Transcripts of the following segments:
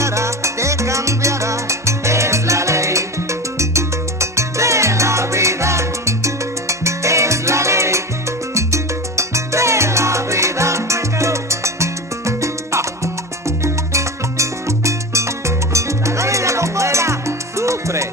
cambiará, te cambiará. Es la ley de la vida. Es la ley de la vida. La ley de la mujer Sufre.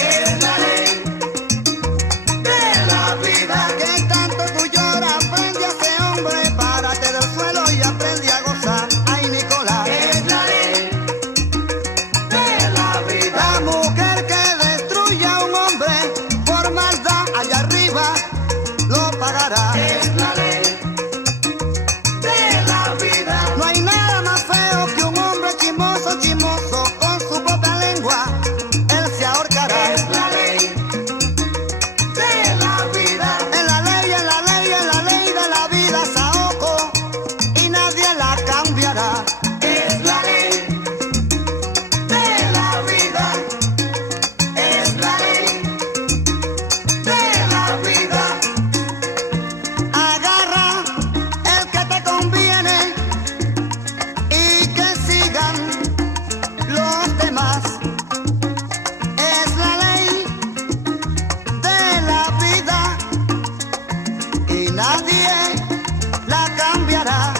Es la ley de la vida. que tanto tú lloras, aprende a ser hombre, párate del suelo y aprende a gozar. Ay, Nicolás. Es la ley de la vida. La mujer que destruya a un hombre por maldad allá arriba lo pagará. Es la ley de la vida. No hay nada más feo que un hombre chismoso, chismoso, con su propia lengua, él se ahorcará. Es la ley de la vida. En la ley, en la ley, en la ley de la vida, Saoko, y nadie la cambiará. Es la ley de la vida. Es la ley de la vida. Agarra el que te conviene y que sigan los demás. Es la ley de la vida y nadie la cambiará.